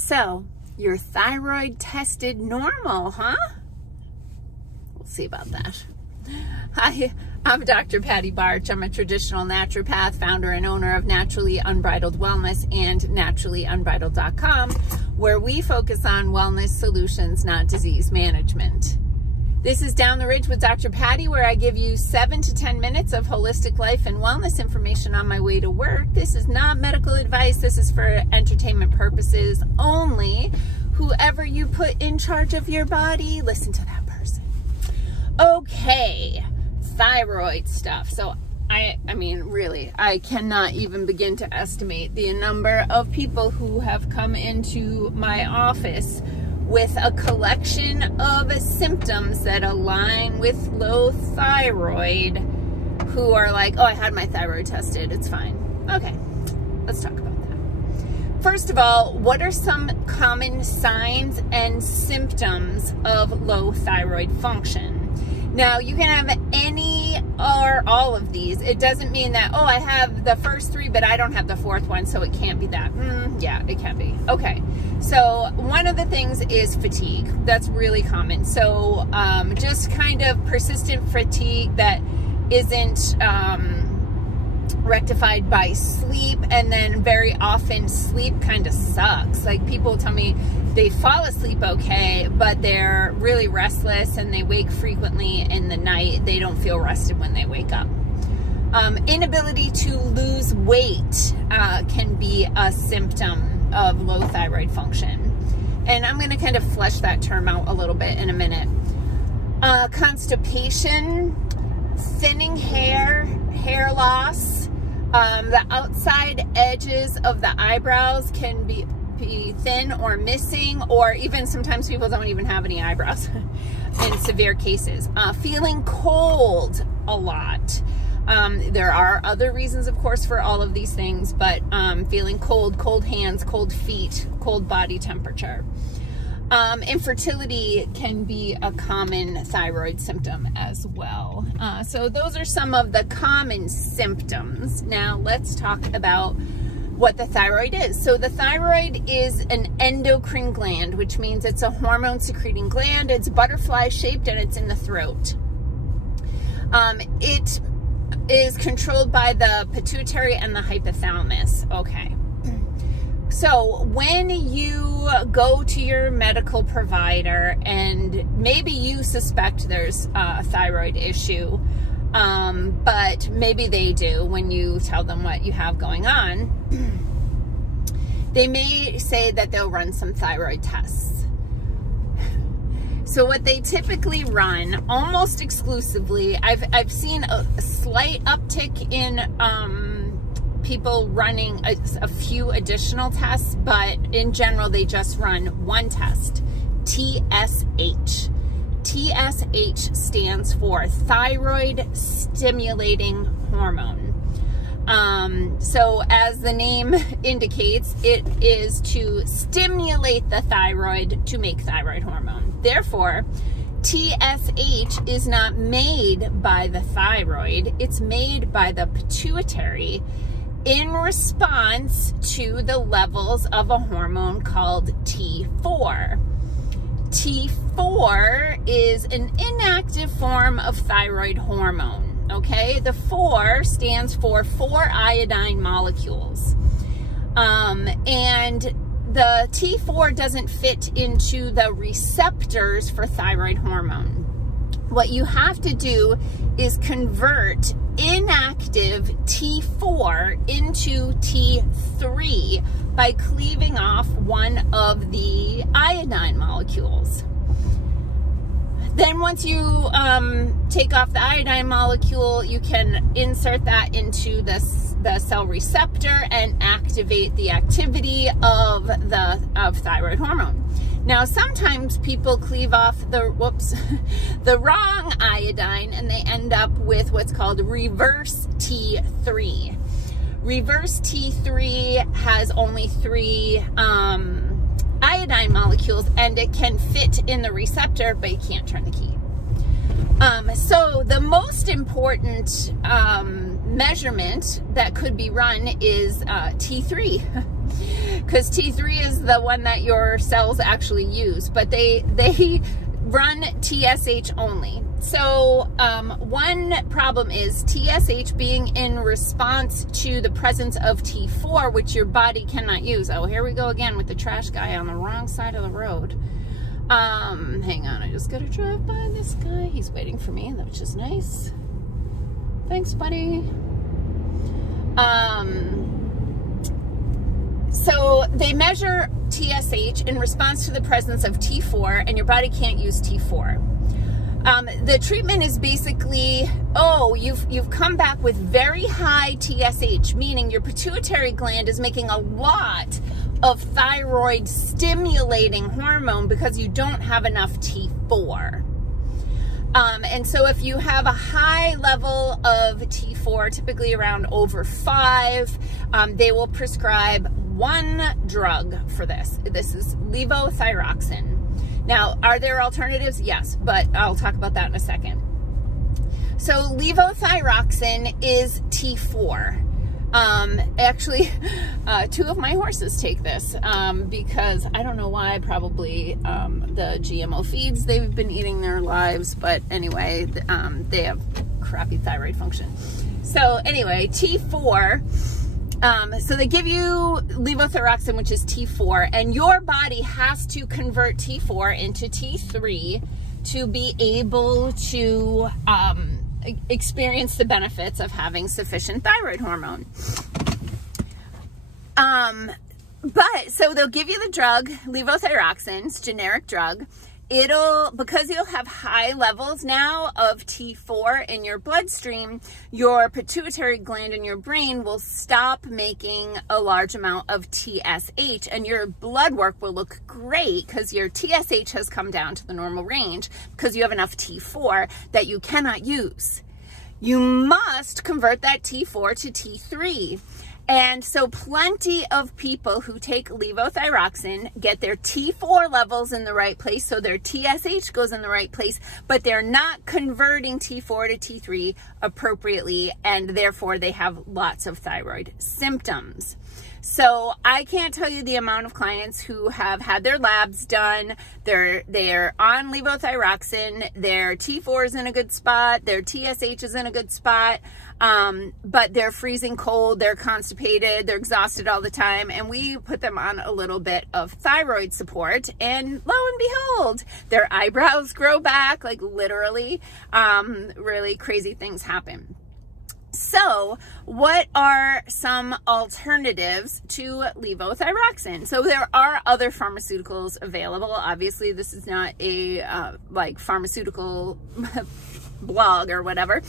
So, your thyroid tested normal, huh? We'll see about that. Hi, I'm Dr. Patty Barch. I'm a traditional naturopath, founder and owner of Naturally Unbridled Wellness and naturallyunbridled.com, where we focus on wellness solutions, not disease management. This is Down the Ridge with Dr. Patty, where I give you 7 to 10 minutes of holistic life and wellness information on my way to work. This is not medical advice. This is for entertainment purposes only. Whoever you put in charge of your body, listen to that person. Okay, thyroid stuff. So I mean, really, I cannot even begin to estimate the number of people who have come into my office with a collection of symptoms that align with low thyroid, who are like, oh, I had my thyroid tested, it's fine. Okay, let's talk about that. First of all, what are some common signs and symptoms of low thyroid function? Now, you can have any or all of these. It doesn't mean that, oh, I have the first 3, but I don't have the 4th one, so it can't be that. Yeah, it can be. Okay, so one of the things is fatigue. That's really common. So just kind of persistent fatigue that isn't rectified by sleep, and then very often sleep kind of sucks. Like, people tell me they fall asleep okay, but they're really restless and they wake frequently in the night. They don't feel rested when they wake up. Inability to lose weight can be a symptom of low thyroid function. And I'm going to kind of flesh that term out a little bit in a minute. Constipation, thinning hair, hair loss, the outside edges of the eyebrows can be thin or missing, or even sometimes people don't even have any eyebrows in severe cases. Feeling cold a lot. There are other reasons, of course, for all of these things, but feeling cold, cold hands, cold feet, cold body temperature. Infertility can be a common thyroid symptom as well. So those are some of the common symptoms. Now let's talk about what the thyroid is. So the thyroid is an endocrine gland, which means it's a hormone secreting gland. It's butterfly shaped and it's in the throat. It is controlled by the pituitary and the hypothalamus. Okay. So when you go to your medical provider and maybe you suspect there's a thyroid issue, but maybe they do when you tell them what you have going on, they may say that they'll run some thyroid tests. So what they typically run, almost exclusively, I've seen a slight uptick in people running a few additional tests, but in general they just run one test, TSH. TSH stands for thyroid stimulating hormone. So as the name indicates, it is to stimulate the thyroid to make thyroid hormone. Therefore, TSH is not made by the thyroid, it's made by the pituitary in response to the levels of a hormone called T4. T4 is an inactive form of thyroid hormone. Okay, the 4 stands for 4 iodine molecules. And the T4 doesn't fit into the receptors for thyroid hormone. What you have to do is convert inactive T4 into T3 by cleaving off one of the iodine molecules. Then once you take off the iodine molecule, you can insert that into the cell receptor and activate the activity of thyroid hormone. Now, sometimes people cleave off the wrong iodine and they end up with what's called reverse T3. Reverse T3 has only 3 iodine molecules, and it can fit in the receptor, but you can't turn the key. So the most important measurement that could be run is T3, because T3 is the one that your cells actually use, but they run TSH only. So one problem is TSH being in response to the presence of T4, which your body cannot use. Oh, here we go again with the trash guy on the wrong side of the road. Hang on, I just gotta drive by this guy. He's waiting for me, which is nice. Thanks, buddy. So they measure TSH in response to the presence of T4, and your body can't use T4. The treatment is basically, oh, you've come back with very high TSH, meaning your pituitary gland is making a lot of thyroid stimulating hormone because you don't have enough T4. And so if you have a high level of T4, typically around over 5, they will prescribe one drug for this. This is levothyroxine. Now, are there alternatives? Yes, but I'll talk about that in a second. So levothyroxine is T4. Actually, 2 of my horses take this because I don't know why, probably the GMO feeds they've been eating their lives, but anyway, they have crappy thyroid function. So anyway, T4, so they give you levothyroxine, which is T4, and your body has to convert T4 into T3 to be able to experience the benefits of having sufficient thyroid hormone. So they'll give you the drug, levothyroxine, it's a generic drug. Because you'll have high levels now of T4 in your bloodstream, your pituitary gland in your brain will stop making a large amount of TSH, and your blood work will look great because your TSH has come down to the normal range because you have enough T4 that you cannot use. You must convert that T4 to T3. And so plenty of people who take levothyroxine get their T4 levels in the right place, so their TSH goes in the right place, but they're not converting T4 to T3 appropriately, and therefore they have lots of thyroid symptoms. So I can't tell you the amount of clients who have had their labs done, they're on levothyroxine, their T4 is in a good spot, their TSH is in a good spot, but they're freezing cold, they're constipated, they're exhausted all the time, and we put them on a little bit of thyroid support, and lo and behold, their eyebrows grow back, like literally, really crazy things happen. So what are some alternatives to levothyroxine? So there are other pharmaceuticals available. Obviously, this is not a like pharmaceutical blog or whatever.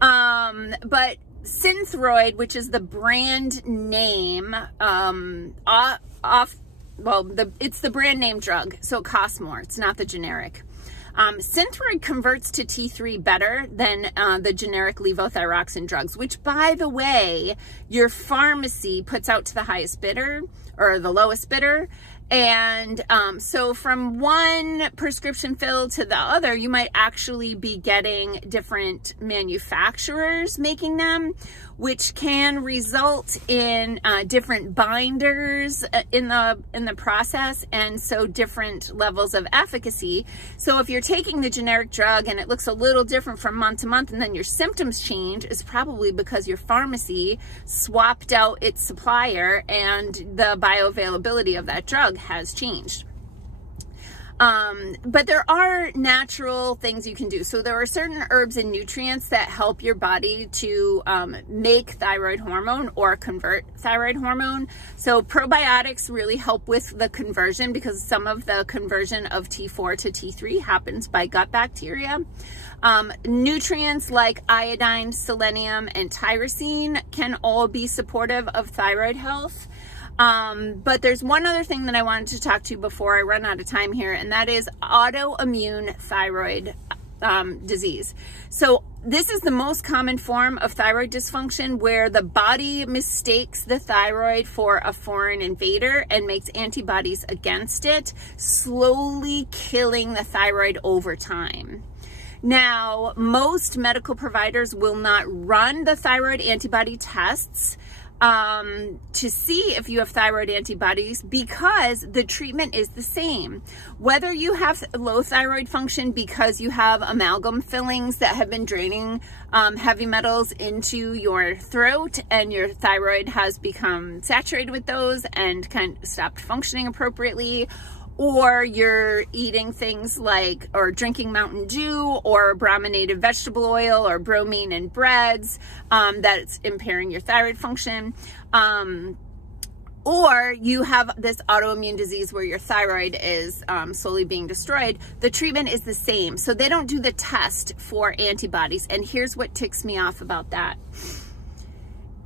But Thyroid, which is the brand name, it's the brand name drug, so it costs more. It's not the generic. Thyroid converts to T3 better than the generic levothyroxine drugs, which, by the way, your pharmacy puts out to the highest bidder or the lowest bidder. And so from one prescription fill to the other, you might actually be getting different manufacturers making them, which can result in different binders in the process, and so different levels of efficacy. So if you're taking the generic drug and it looks a little different from month to month, and then your symptoms change, it's probably because your pharmacy swapped out its supplier and the bioavailability of that drug has changed. But there are natural things you can do. So there are certain herbs and nutrients that help your body to make thyroid hormone or convert thyroid hormone. So probiotics really help with the conversion, because some of the conversion of T4 to T3 happens by gut bacteria. Nutrients like iodine, selenium, and tyrosine can all be supportive of thyroid health. But there's one other thing that I wanted to talk to you before I run out of time here, and that is autoimmune thyroid disease. So this is the most common form of thyroid dysfunction, where the body mistakes the thyroid for a foreign invader and makes antibodies against it, slowly killing the thyroid over time. Now, most medical providers will not run the thyroid antibody tests to see if you have thyroid antibodies, because the treatment is the same. Whether you have low thyroid function because you have amalgam fillings that have been draining heavy metals into your throat, and your thyroid has become saturated with those and kind of stopped functioning appropriately, or you're eating things like, or drinking Mountain Dew or brominated vegetable oil or bromine in breads, that's impairing your thyroid function, or you have this autoimmune disease where your thyroid is slowly being destroyed, the treatment is the same. So they don't do the test for antibodies. And here's what ticks me off about that.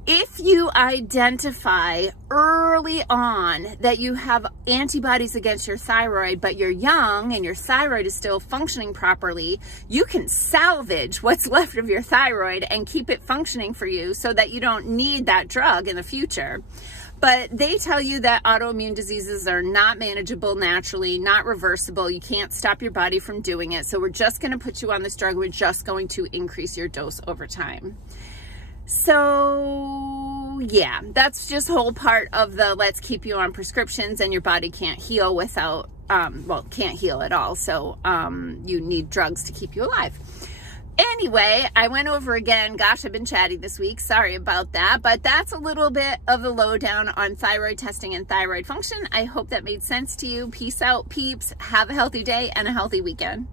If you identify early on that you have antibodies against your thyroid, but you're young and your thyroid is still functioning properly, you can salvage what's left of your thyroid and keep it functioning for you so that you don't need that drug in the future. But they tell you that autoimmune diseases are not manageable naturally, not reversible. You can't stop your body from doing it. So we're just going to put you on this drug. We're just going to increase your dose over time. So yeah, that's just whole part of the let's keep you on prescriptions, and your body can't heal without, well, can't heal at all. So you need drugs to keep you alive. Anyway, I went over again. Gosh, I've been chatty this week. Sorry about that. But that's a little bit of the lowdown on thyroid testing and thyroid function. I hope that made sense to you. Peace out, peeps. Have a healthy day and a healthy weekend.